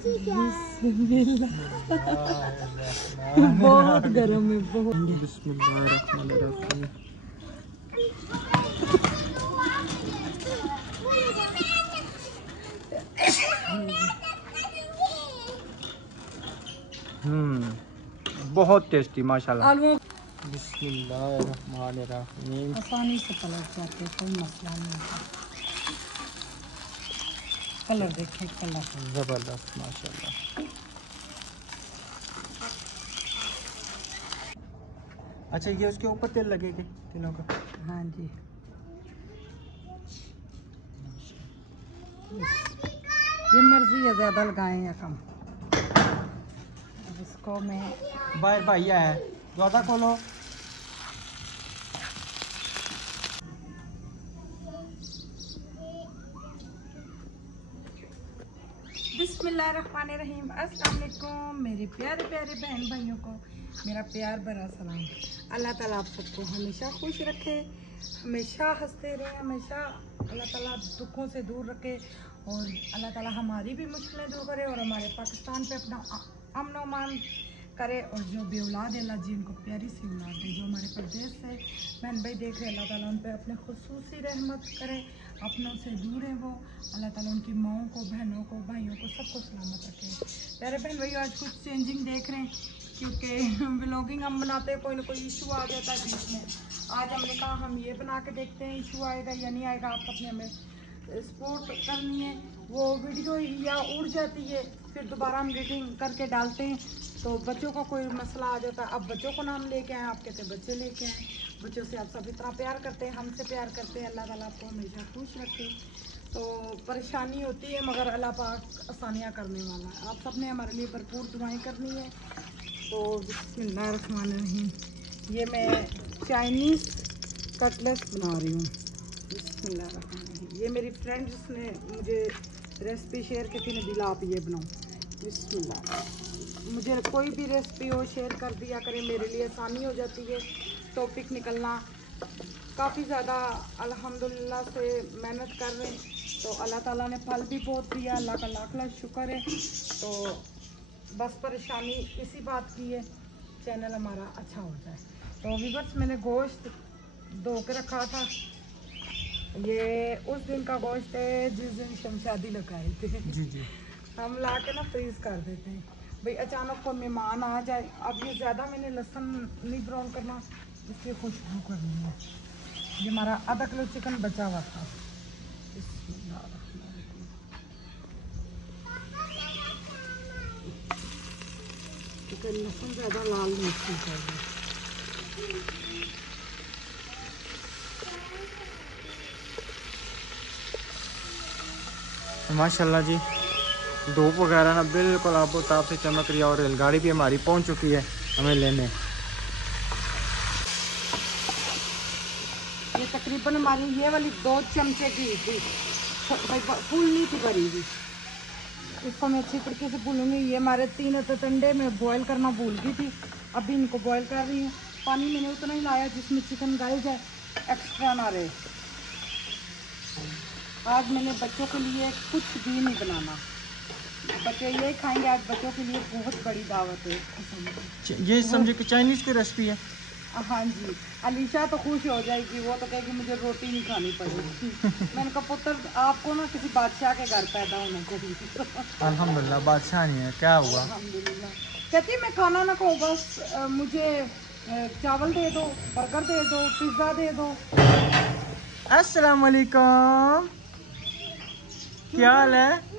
बिस्मिल्लाह। बहुत गर्म है बहुत। बिस्मिल्लाहिर्रहमानिर्रहीम। बहुत टेस्टी माशाल्लाह। आलू बिस्मिल्लाहिर्रहमानिर्रहीम। आसानी से पलट जाते, कोई मसला नहीं होता। कलर देखें, कलर जबरदस्त माशाल्लाह। अच्छा, ये उसके ऊपर तेल लगेगा तीनों का? हाँ जी। ये मर्जी है, ज़्यादा लगाएं या कम। इसको मैं बाहर भैया है, ज़्यादा खोलो। बिस्मिल्लाहिर्रहमानिर्रहीम। अस्सलाम वालेकुम मेरे प्यारे प्यारे बहन भाइयों को मेरा प्यार भरा सलाम। अल्लाह ताला आप सबको हमेशा खुश रखे, हमेशा हंसते रहे, हमेशा अल्लाह ताला दुखों से दूर रखे और अल्लाह ताला हमारी भी मुश्किलें दूर करे और हमारे पाकिस्तान पे अपना अमन और अमान करे। और जो बे औलाद है, अल्लाह जी उनको प्यारी सी औलाद दे। जो हमारे प्रदेश से बहन भाई देख रहे हैं, अल्लाह ताला उन पर अपने खुसूसी रहमत करे, अपनों से दूर है वो। अल्लाह ताला उनकी माओं को, बहनों को, भाइयों को सबको सलामत रखे। प्यारे बहन भाई, आज कुछ चेंजिंग देख रहे हैं क्योंकि व्लॉगिंग हम बनाते हैं, कोई ना कोई इशू आ जाता है बीच में। आज हमने कहा हम ये बना के देखते हैं, इशू आएगा या नहीं आएगा। आप अपने हमें सपोर्ट करनी है। वो वीडियो या उड़ जाती है, फिर दोबारा हम एडिटिंग करके डालते हैं तो बच्चों का कोई मसला आ जाता है। अब बच्चों को नाम लेके आए, आप कहते हैं बच्चे लेके आए। बच्चों से आप सब इतना प्यार करते हैं, हमसे प्यार करते हैं। अल्लाह ताला आपको हमेशा खुश रखे। तो परेशानी होती है मगर अल्लाह पाक आसानियाँ करने वाला है। आप सब ने हमारे लिए भरपूर दुआएं करनी है। तो बिस्मिल्लाहिर्रहमानिर्रहीम। ये मैं चाइनीज़ कटलेट्स बना रही हूँ। बिस्मिल्लाहिर्रहमानिर्रहीम। ये मेरी फ्रेंड्स ने मुझे रेसिपी शेयर की थी, नबीला आप ये बनाओ। बिस्मिल्लाह। मुझे कोई भी रेसिपी हो शेयर कर दिया करें, मेरे लिए आसानी हो जाती है टॉपिक निकलना। काफ़ी ज़्यादा अल्हम्दुलिल्लाह से मेहनत कर रहे हैं तो अल्लाह ताला ने फल भी बहुत दिया, अल्लाह का लाख लाख शुक्र है। तो बस परेशानी इसी बात की है, चैनल हमारा अच्छा हो जाए। तो व्यूअर्स, मैंने गोश्त धो के रखा था। ये उस दिन का गोश्त है जिस दिन शमशादी लगाए थे। जी जी। हम ला के ना फ्रीज कर देते हैं भाई, अचानक कोई मेहमान आ जाए। अब ये ज़्यादा मैंने लहसुन नहीं ब्राउन करना, इसकी खुशबू करनी है। ये हमारा आधा किलो चिकन बचा हुआ था। चिकन लहसुन ज़्यादा लाल मिर्च चाहिए। माशाल्लाह जी, धूप वगैरह ना बिल्कुल आपको ताप से चमक रही है और रेलगाड़ी भी हमारी पहुंच चुकी है हमें लेने। ये तकरीबन हमारी ये वाली 2 चमचे की थी, फूल नहीं थी भरी हुई। इसको मैं अच्छी तरीके से भूलूंगी। ये हमारे 3 टंडे में बॉईल करना भूल गई थी, अभी इनको बॉईल कर रही हूँ। पानी मैंने उतना ही लाया जिसमें चिकन गल जाए, एक्स्ट्रा ना रहे। आज मैंने बच्चों के लिए कुछ भी नहीं बनाना, बच्चे ये खाएंगे। आज बच्चों के लिए बहुत बड़ी दावत है। ये समझे कि चाइनीज़ की रेसिपी है। हाँ जी, अलीशा तो खुश हो जाएगी, वो तो कहेगी मुझे रोटी नहीं खानी पड़ेगी। मैंने कहा पुत्र आपको ना किसी बादशाह के घर पैदा होना चाहिए। अल्हम्दुलिल्लाह, बादशाह नहीं है, क्या हुआ? अल्हम्दुलिल्लाह। कहती है मैं खाना ना खाऊँ, बस मुझे चावल दे दो, बर्गर दे दो, पिज़्ज़ा दे दो। अस्सलाम वालेकुम, क्या हाल है?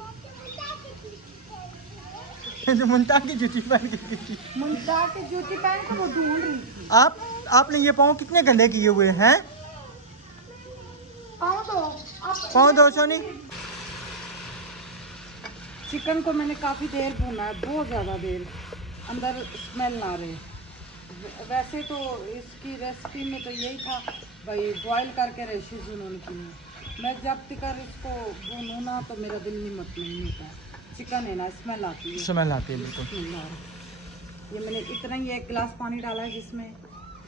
मुंता की जूती पहन के थी। मुंता की जूती पहन के वो ढूंढ रही थी। आपने ये पाँव कितने गंदे किए हुए हैं? पाँव दो सोनी। चिकन को मैंने काफ़ी देर भूना है, बहुत ज़्यादा देर, अंदर स्मेल ना रहे। वैसे तो इसकी रेसिपी में तो यही था भाई, बॉईल करके रेशिस उन्होंने की। मैं जब तक इसको भूनूँ ना तो मेरा दिल नहीं मतलब होता है। चिकन है ना, स्मेल आती है, स्मेल आती है बिल्कुल। ये मैंने इतना ही 1 गिलास पानी डाला है जिसमें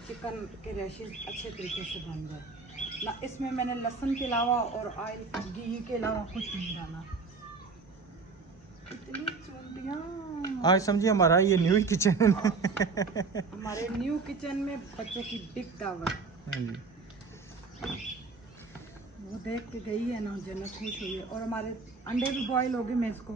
चिकन के रेशिस अच्छे तरीके से बन जाए ना। इसमें मैंने लहसुन के अलावा और ऑयल घी के अलावा कुछ नहीं डाला। इतनी चुन आज समझिए हमारा ये न्यू किचन है। हमारे न्यू किचन में बच्चों की बिग टावर। हाँ जी। वो देख के गई है ना, जन्नत खुश हुई है। और हमारे अंडे भी बॉईल हो गए, मैं इसको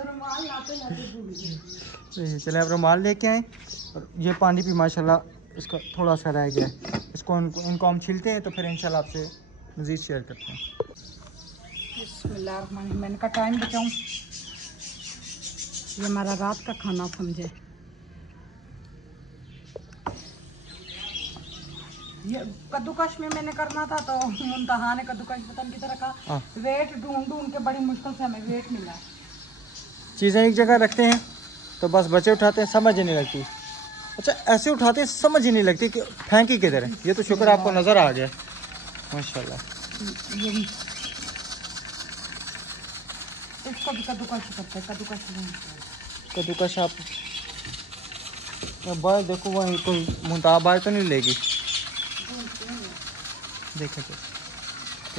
रुमाल लाते लाते भूल गई। चले अब रुमाल लेके आए। और ये पानी भी माशाल्लाह इसका थोड़ा सा रह गया है, इसको इनको हम छीलते हैं तो फिर इंशाल्लाह आपसे मज़ीद शेयर करते हैं। बिस्मिल्लाहिर्रहमानिर्रहीम। मैंने कहा टाइम बचाऊं, ये हमारा रात का खाना समझे। ये कद्दूकश में मैंने करना था तो मुंतहा ने कद्दूकश पता नहीं किधर रखा, वेट ढूंढ ढूंढ के बड़ी मुश्किल से हमें वेट मिला। चीज़ें एक जगह रखते हैं तो बस बच्चे उठाते हैं, समझ ही नहीं लगती। अच्छा ऐसे उठाते हैं, समझ ही नहीं लगती कि फेंकी किधर है। ये तो शुक्र आपको नज़र आ गया माशाल्लाह। ये भी इसको भी कद्दूकश करते हैं। कद्दूकश आप बाय देखो वहीं कोई मुंतहा बाय तो नहीं लेगी, देखें तो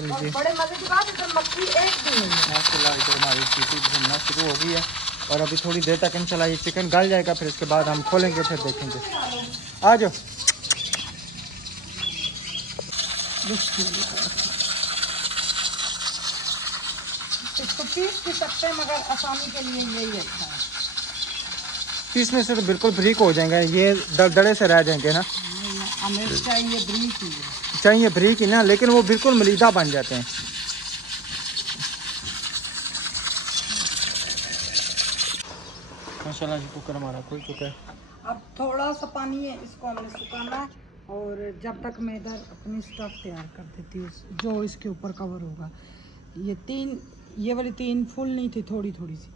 लीजिए। बड़े मजे की बात है, मक्खी एक भी नहीं है माशाल्लाह। इधर हमारी सीटी बनना शुरू हो गई है और अभी थोड़ी देर तक इंशाल्लाह ये चिकन गल जाएगा, फिर उसके बाद हम खोलेंगे, फिर देखेंगे। आ जाओ। इसको पीस भी सकते हैं मगर आसानी के लिए यही अच्छा है। पीस में से तो बिल्कुल ब्रीक हो जाएंगे, ये दड़दड़े से रह जाएंगे ना। हमें चाहिए ब्रीक ही है, चाहिए ब्रीक ही ना, लेकिन वो बिल्कुल मलीदा बन जाते हैं। माशाल्लाह जी कुकर हमारा खुल चुका है। अब थोड़ा सा पानी है, इसको हमने सुखाना है। और जब तक मैं इधर अपनी स्टफ तैयार कर देती हूँ जो इसके ऊपर कवर होगा। ये वाली 3 फुल नहीं थी, थोड़ी थोड़ी सी।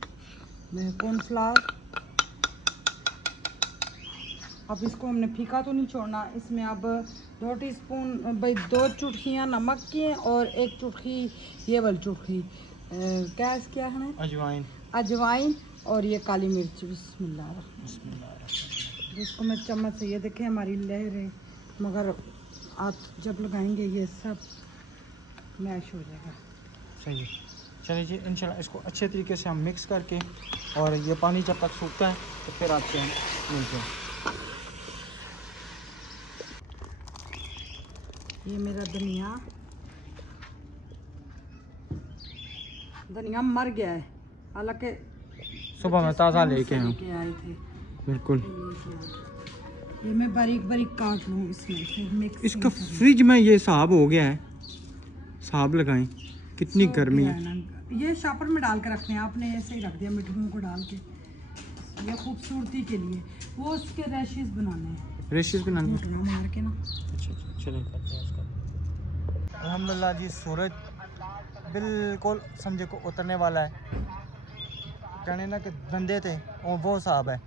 मैं कॉर्नफ्लावर, अब इसको हमने फीका तो नहीं छोड़ना। इसमें अब 2 टीस्पून भाई 2 चुटकियाँ नमक की हैं और 1 चुटकी ये वाली चुटकी क्या है ना, अजवाइन और ये काली मिर्च। बिस्मिल्लाह। इसको मैं चम्मच से, ये देखें हमारी लहरें, मगर आप जब लगाएंगे ये सब मैश हो जाएगा। सही है। चलिए जी इंशाल्लाह इसको अच्छे तरीके से हम मिक्स करके, और ये पानी जब तक सूखता है तो फिर आपसे हम मिलते हैं। ये मेरा धनिया मर गया है, हालांकि सुबह में ताज़ा लेके आए थे। बिल्कुल। ये मैं बारीक बारीक काट लूँ इसमें, फिर मिक्स। इसका फ्रिज में ये साहब हो गया है, साहब लगाएं कितनी गर्मी है। ये शॉपर में डाल के रखते हैं, आपने ऐसे ही रख दिया मिठुओं को डाल के, ये खूबसूरती के लिए। वो उसके रैशेस बनाने हैं, रेशेस बनाने मार के ना। अच्छा चलिए करते हैं इसका। अल्हम्दुलिल्लाह जी सूरज बिल्कुल समझे को उतरने वाला है। कहने ना कि बंदे थे वो साहब है।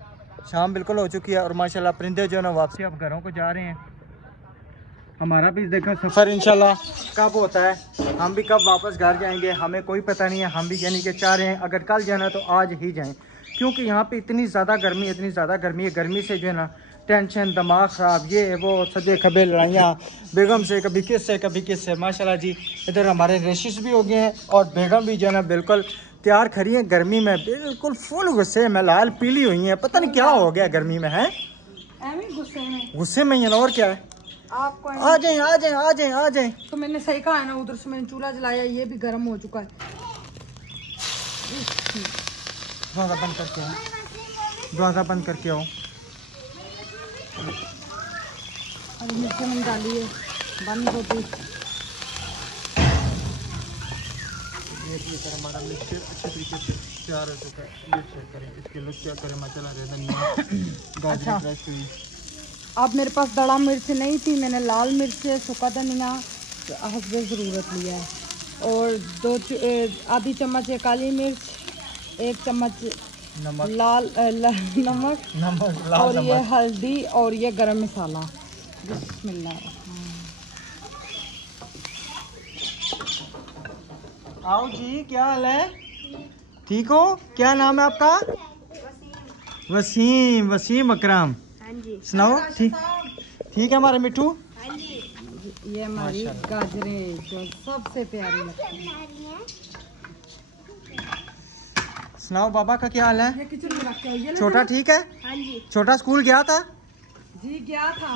शाम बिल्कुल हो चुकी है और माशाल्लाह परिंदे जो है ना वापसी अब घरों को जा रहे हैं। हमारा भी देखा सफ़र इंशाल्लाह कब होता है, हम भी कब वापस घर जाएंगे हमें कोई पता नहीं है। हम भी यानी कि चाह रहे हैं अगर कल जाना तो आज ही जाएं, क्योंकि यहाँ पे इतनी ज़्यादा गर्मी है। गर्मी से जो है ना टेंशन, दिमाग ख़राब, ये वो सदे खबे लड़ाइयाँ बेगम से, कभी किससे। माशाल्लाह जी इधर हमारे रेशिश भी हो गए हैं और बेगम भी जो है ना बिल्कुल तैयार खड़ी है। गर्मी में बिल्कुल फुल गुस्से में, लाल पीली हुई है, पता नहीं क्या हो गया गर्मी में है। गुस्से में ही है ना, और क्या है। आपको आ जाए। तो मैंने सही कहा है ना, उधर से मैंने चूल्हा जलाया, ये भी गर्म हो चुका है। दरवाज़ा बंद करके आओ। और मिर्ची मैंने डाली है, बंद होती। हमारा मिक्सचर अच्छे तरीके से तैयार हो चुका है। ये चेक करें, इसके लुक क्या करें मसाला अच्छा, अब मेरे पास दड़ा मिर्च नहीं थी, मैंने लाल मिर्च, सूखा धनिया हस्बे ज़रूरत लिया है, और आधी चम्मच काली मिर्च, 1 चम्मच लाल नमक और ये हल्दी और ये गरम मसाला। बिस्मिल्लाह। आओ जी, क्या हाल है? ठीक हो? क्या नाम है आपका? वसीम अकरम। सुनाओ। ठीक है हमारे मिट्टू। ये हमारी गाजरें जो सबसे प्यारी लगती हैं। सुनाओ बाबा का क्या हाल है? ये किचन में रख के आइए। छोटा ठीक है? हाँ जी। छोटा स्कूल गया था? जी गया था।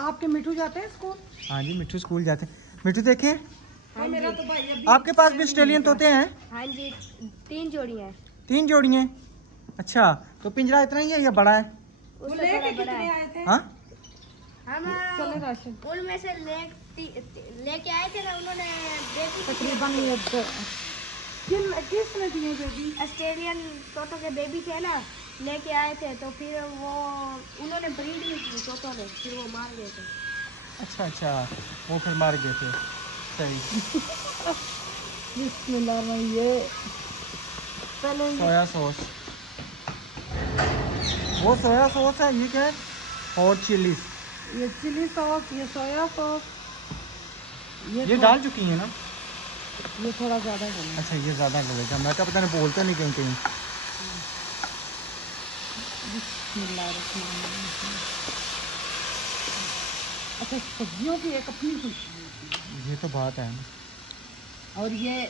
आपके मिठू जाते हैं स्कूल? हाँ जी मिठू स्कूल जाते हैं। मिठू देखे हाँ, मेरा तो भाई अभी आपके पास भी ऑस्ट्रेलियन तोते हैं? हाँ जी 3 जोड़ी हैं। 3 जोड़ी हैं। अच्छा तो पिंजरा इतना ही है या बड़ा है? वो लेके कितने आए थे? हाँ हम चले राशन उनमें से लेके आए थे ना, उन्होंने बेबी तकरीबन ये किसने दिए बेबी? ऑस्ट्रेलियन तोतों के बेबी थे ना, लेके आए थे तो फिर वो उन्होंने ब्रीड नहीं की तोतों ने, फिर वो मार गए थे। अच्छा अच्छा वो फिर मार गए थे। सही। बिस्मिल्लाह ये पहले सोया सॉस, वो सोया सॉस है। ये क्या है? Hot chilli. ये चिली सॉस, ये सोया सॉस, ये डाल चुकी है ना? ये थोड़ा ज़्यादा है। अच्छा ये ज़्यादा लगेगा। मैं क्या पता नहीं बोलता नहीं कहीं कहीं। अच्छा सब्जियों की एक अपनी खुशबू होती है। ये तो बात है ना। और ये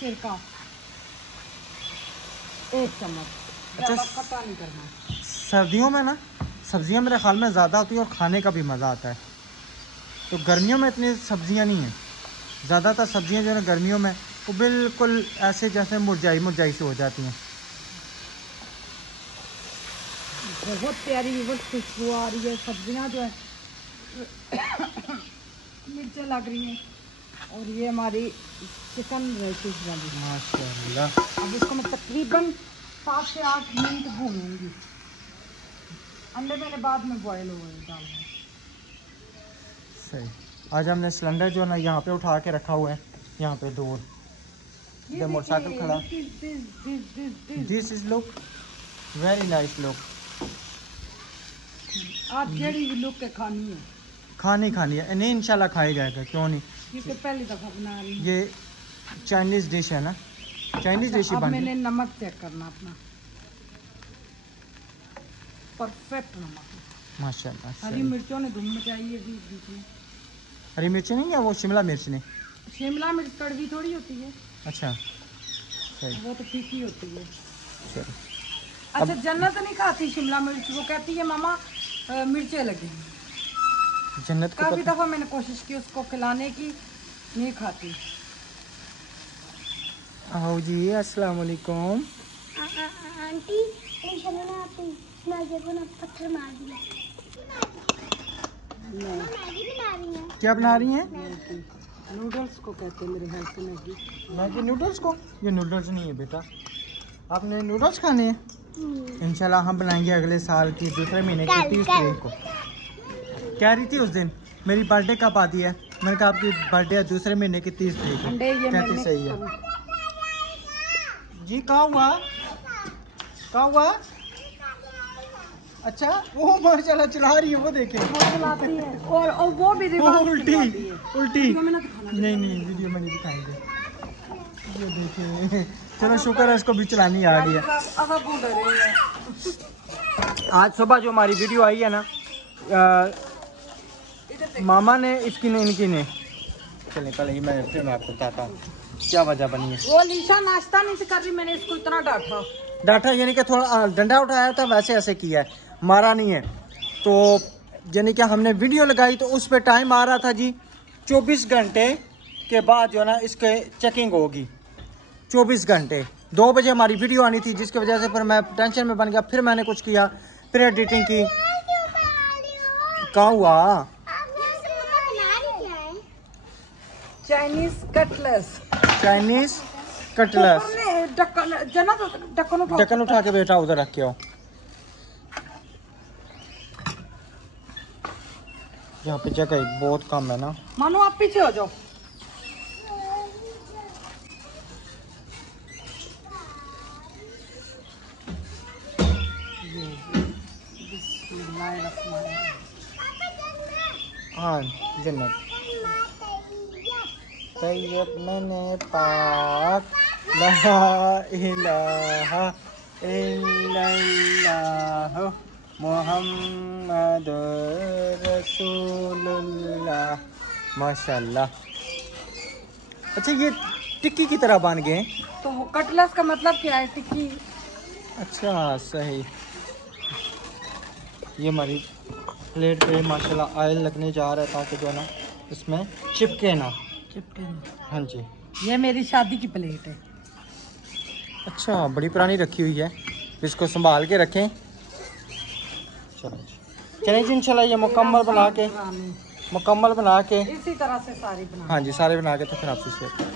सिरका 1 चम्मच। अच्छा, ज़्यादा खट्टा नहीं करना। सर्दियों में ना सब्जियां मेरे ख्याल में ज़्यादा होती है और खाने का भी मज़ा आता है। तो गर्मियों में इतनी सब्जियां नहीं हैं। ज़्यादातर सब्जियां जो है ना गर्मियों में वो बिल्कुल ऐसे जैसे मुरझाई मुरझाई से हो जाती हैं। बहुत प्यारी बहुत खुशबू आ रही है। सब्जियां जो है मिर्चें लग रही हैं। और ये हमारी चिकन रेसिस वाली। माशाल्लाह। अब इसको मैं तकरीबन 7 से 8 मिनट भूनूंगी। अंडे मैंने बाद में बॉयल हुए डालना। सही। आज हमने सिलेंडर जो है ना यहाँ पे उठा के रखा हुआ है, यहाँ पे दूर मोटरसाइकिल खड़ा। This is look very nice look. आप जेडी लुक के खानी है। खानी है नहीं, इंशाल्लाह खाया जाएगा, क्यों नहीं। ये तो पहली दफा बना रही हूँ। ये चाइनीज़ डिश है ना, चाइनीज़ डिश ही अब बन मैंने रही। नमक चेक करना अपना। परफेक्ट नमक है। माशाल्लाह। हरी सही। मिर्चों ने धूम मचाई है बीच बीच में। हरी मिर्च नहीं है, वो शिमला मिर्च ने। शिमला मिर्च कड़वी थोड़ी होती है, अच्छा सही। वो तो फीकी होती है। चलो अच्छा जन्नत नहीं खाती शिमला मिर्च, वो कहती है मामा मिर्चें लगी। जन्नत को काफी पता। दफा मैंने कोशिश की उसको खिलाने की, नहीं खाती। आओ जी अस्सलाम वालेकुम। आंटी ना पत्थर मार दिया। मैगी बना रही हैं। क्या बना रही हैं? नूडल्स को कहते हैं मेरे ख्याल से मैगी। मैगी नूडल्स को? ये नूडल्स नहीं है बेटा, आपने नूडल्स खाने हैं। इंशाल्लाह हम बनाएंगे अगले साल की दूसरे महीने की 30 तारीख को। कह रही थी उस दिन मेरी बर्थडे कब आती है, मैंने कहा आपकी बर्थडे है दूसरे महीने की 30 तारीख को। अंडे ये कहती मैंने सही है जी। कहाँ हुआ, कहाँ हुआ? अच्छा वो माशाल्लाह चला रही है, वो देखे चलाती है। और वो भी रिवर्स उल्टी चलाती है। उल्टी। वीडियो में ना दिखाना। नहीं वीडियो में नहीं दिखाएंगे। ये देखे, चलो शुक्र है इसको भी चलानी आ रही है। अब भूल रहे हैं। आज सुबह जो हमारी वीडियो आई है ना, मामा ने इसकी ने इनकी ने, चले कल ही मैं फिर मैं आपको बताता हूँ क्या वजह बनी है। वो लीशा नाश्ता नहीं कर रही, मैंने इसको इतना डांटा यानी कि थोड़ा डंडा उठाया था, वैसे ऐसे किया है, मारा नहीं है। तो यानी कि हमने वीडियो लगाई तो उस पर टाइम आ रहा था जी 24 घंटे के बाद जो है ना इसके चेकिंग होगी। 24 घंटे 2 बजे हमारी वीडियो आनी थी, जिसकी वजह से फिर मैं टेंशन में बन गया। फिर मैंने कुछ किया, फिर एडिटिंग की। कहाँ हुआ? Chinese Cutlass. Chinese Cutlass. ढक्कन उठा के बेटा उधर रख के आओ। यहाँ पे जगह बहुत कम है ना। मानो आप पीछे हो जाओ। हाँ जन्नत तैयब मैंने पाक ला इलाहा इल्लल्लाह मुहम्मद रसूलुल्लाह। माशाल्लाह। अच्छा ये टिक्की की तरह बन गए। तो वो कटलेट्स का मतलब क्या है? टिक्की। अच्छा सही। ये हमारी प्लेट पे माशाल्लाह ऑयल लगने जा रहा है ताकि जो है ना इसमें चिपके ना। चिपके नहीं। हाँ जी। ये मेरी शादी की प्लेट है। अच्छा बड़ी पुरानी रखी हुई है, इसको संभाल के रखें। चलो चलिए जी इंशाल्लाह ये मुकम्मल बना के इसी तरह से सारी बना। हाँ जी सारे बना के तो फिर आपसे शेयर करें।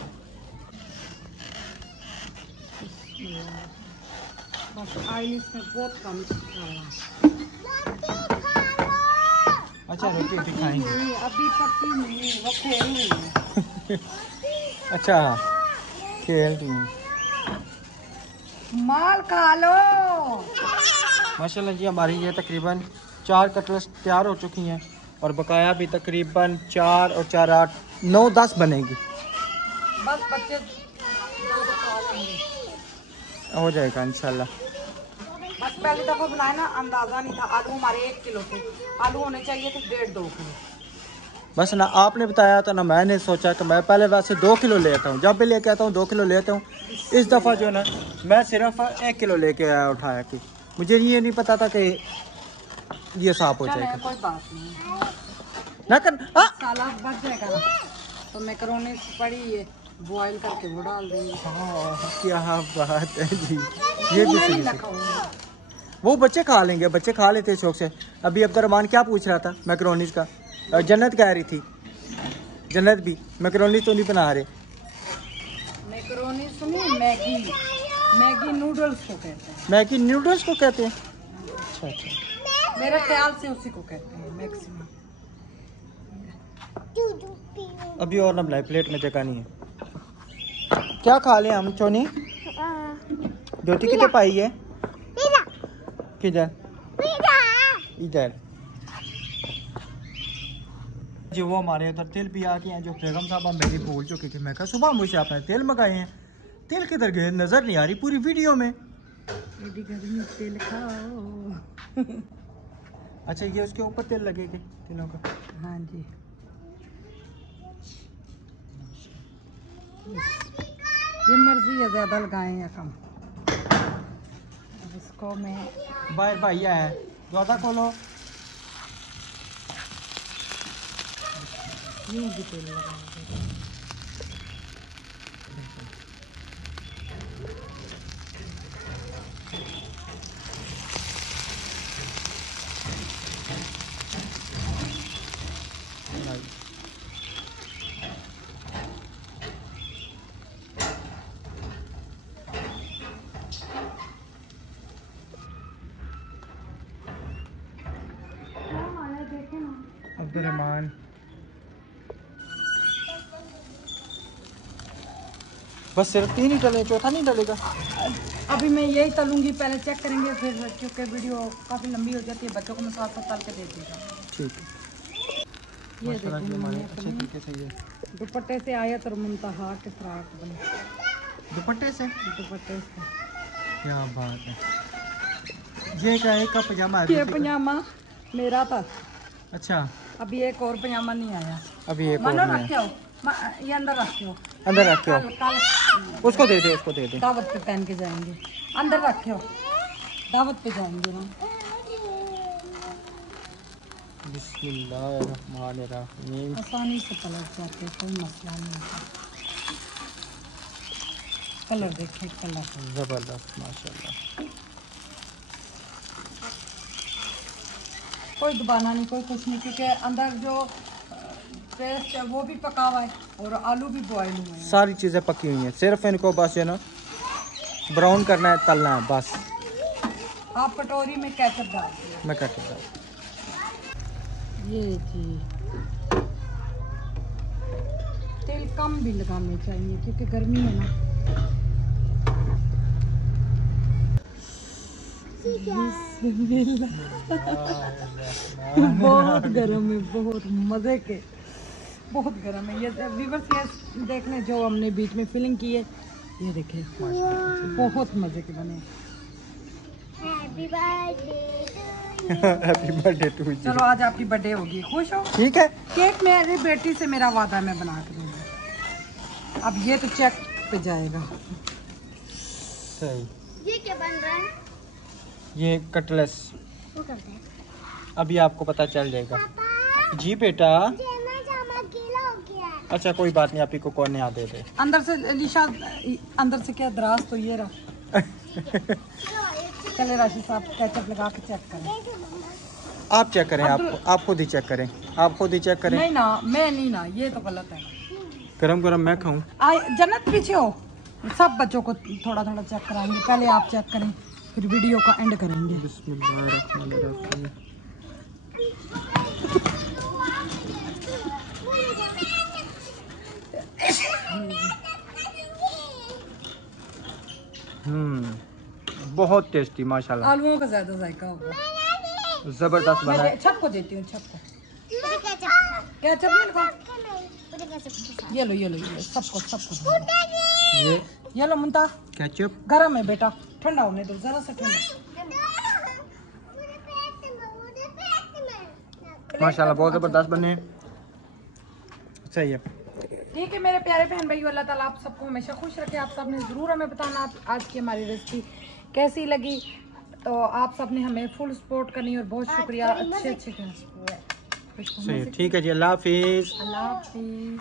बस ऑयल इसमें बहुत कम डालना। अच्छा रोटी रोटी खाएंगे। नहीं, अभी पकी नहीं, वो खेल रही है। अच्छा खेल रही हैं। माल खा लो। माशाल्लाह जी हमारी ये तकरीबन 4 कटलेट्स तैयार हो चुकी हैं और बकाया भी तकरीबन 4 और 4 8 9 10 बनेगी। बस बच्चे दो खा लेंगे। हो जाएगा इंशाल्लाह। बस पहली दफा बनाया ना, अंदाजा नहीं था। आलू हमारे 1 किलो थे, आलू होने चाहिए थे 1.5-2 किलो। बस ना आपने बताया था ना मैंने सोचा कि मैं पहले वैसे 2 किलो लेता हूँ, जब भी लेके आता हूँ 2 किलो लेता हूँ। इस दफ़ा जो है ना मैं सिर्फ 1 किलो लेके आया उठाया कि मुझे ये नहीं पता था कि ये साफ हो चल जाएगा। कोई बात नहीं, ना कर सलाद बच जाएगा ना, तो मैकरोनी पड़ी है बॉईल करके वो डाल देंगे। क्या बात है जी, ये भी मैं नहीं सही है। लगाऊंगा। वो बच्चे खा लेंगे, बच्चे खा लेते हैं शौक से। अभी अब्दुर्रहमान क्या पूछ रहा था मैकरोनीज का, जन्नत कह रही थी जन्नत भी मैकरोनी तो नहीं बना रहे। मैकरोनी सुनिए, मैगी नूडल्स को कहते हैं। मैगी नूडल्स को कहते हैं? अच्छा अच्छा मेरे ख्याल से उसी को कहते हैं मैक्सिमम। अभी और ना बनाए, प्लेट में जगह नहीं है। क्या खा लें हम चोनी? धोती कितने पाई है? किधर? इधर जी। वो हमारे उधर तेल भी आ गए हैं जो बेगम साहब मेरी भूल चुकी थी। मैं कहा सुबह मुझसे आपने तेल मंगाए हैं, तेल किधर गए नजर नहीं आ रही पूरी वीडियो में। एडी गर्मी तेल खाओ। अच्छा ये उसके ऊपर तेल लगेगा तिलों का? हाँ जी। ये मर्जी है, ज्यादा लगाएं या कम। अब इसको मैं बाहर भैया है ज्यादा खोलो। यूं भी तेल लगाऊंगी। अब्दुर्रहमान बस सिर्फ 3 ही डले, चौथा नहीं डलेगा? अभी मैं यही तलूंगी, पहले चेक करेंगे फिर, क्योंकि वीडियो काफ़ी लंबी हो जाती है। बच्चों को मैं साथ साथ तल के दे दूँगा। ठीक है। ये माशाल्लाह जी देखो हमारे मैंने अच्छे अपने तरीके से ये दुपट्टे से आयत और मुंतहा के फ्राक बने। दुपट्टे से दुपट्टे से क्या बात है। ये क्या है का पजामा है? ये पजामा मेरा था। अच्छा अभी एक और पजामा नहीं आया। अभी एक और मनो नहीं है। रखे हो, ये अंदर रखे हो, अंदर रखे हो, कल उसको दे दे, उसको दे दे। दावत पे पहन के जाएंगे। अंदर रखे हो, दावत पे जाएंगे ना। बिस्मिल्लाहिर्रहमानिर्रहीम। आसानी से पलट जाते, कोई मसला नहीं है। कलर देखे, कलर जबरदस्त माशाल्लाह। कोई दबाना नहीं, कोई कुछ नहीं, क्योंकि अंदर जो पेस्ट है वो भी पका हुआ है और आलू भी बॉयल हुए हैं। सारी चीज़ें पकी हुई हैं, सिर्फ इनको बस जो है ना ब्राउन करना है, तलना है बस। आप कटोरी में केचप डाल दिए। मैं करता हूँ ये जी तेल कम भी लगाने चाहिए क्योंकि गर्मी है ना। बहुत गर्म है, बहुत मज़े के, बहुत गर्म है। ये व्यूअर्स ये देखने जो हमने बीच में फिलिंग की है, ये देखें बहुत मज़े के बने। Happy birthday to you. चलो आज आपकी बर्थडे होगी, खुश हो? ठीक है। केक मेरी बेटी से मेरा वादा है, मैं बना के दूँगी। अब ये तो चेक पे जाएगा। सही। ये क्या बन रहा है? ये कटलेस वो करते हैं। अभी आपको पता चल जाएगा। जी बेटा। अच्छा कोई बात नहीं, आप ही को कौन यहाँ दे दे। अंदर से लिशा, अंदर से क्या दराज तो ये रहा। चले राशि साहब केचप लगा के चेक करें। आप चेक करें, आप खुद ही चेक करें, आप खुद ही चेक करें। नहीं ना, मैं नहीं ना, ये तो गलत है। गरम गरम मैं खाऊं? जन्नत पीछे हो। सब बच्चों को थोड़ा थोड़ा चेक कराएंगे, पहले आप चेक करें फिर वीडियो का एंड करेंगे। बिस्मिल्लाहिर्रहमानिर्रहीम। बहुत टेस्टी माशाल्लाह। आलूओं का ज्यादा जायका होगा। जबरदस्त बना है। छप को देती हूँ, छप को केचप नहीं लगा। ये लो सबको ये लो मुंता। केचप गरम है बेटा, ठंडा होने दो जरा सा ठंडा। माशाल्लाह बहुत ज़बरदस्त बने। सही है। ठीक है मेरे प्यारे बहन भाइयों, अल्लाह ताला आप सबको हमेशा खुश रखे। आप सब ने ज़रूर हमें बताना आज की हमारी रेसिपी कैसी लगी। तो आप सब ने हमें फुल सपोर्ट करनी और बहुत शुक्रिया। अच्छे सही है, ठीक है जी, अल्लाह हाफिज़। अल्लाह हाफिज़।